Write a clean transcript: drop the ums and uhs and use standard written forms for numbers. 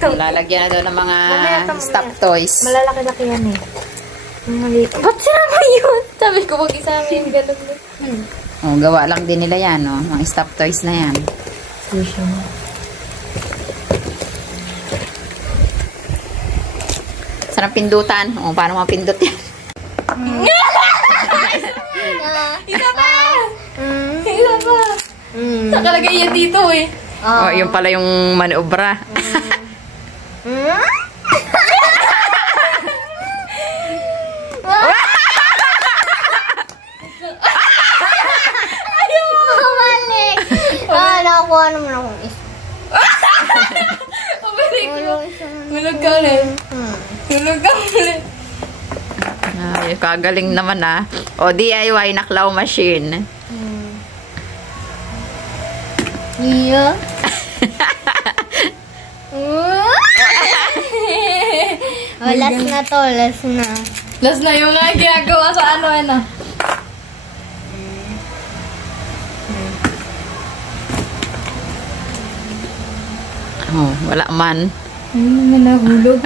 Lalagyan na doon ng mga stuffed toys. Malalaki-laki yan eh. Maliit. Ba't sinama yun? Sabi ko, wag isama yung galon. Oh, gawa lang din nila yan, no? Mga stuffed toys na yan. Sarap pindutan. Oh, paano mapindot yan? Isa pa! Isa pa! Nakalagay yan dito eh. Oh, yung pala yung manobra. Nakuha naman akong isa. Hulog ka ulit. Hulog ka ulit. Ay, kagaling naman ah. O, DIY na claw machine. Iya. Last na to, last na. Last na yung nga ginagawa sa ano. Oh, wala man. Ay, nahulog.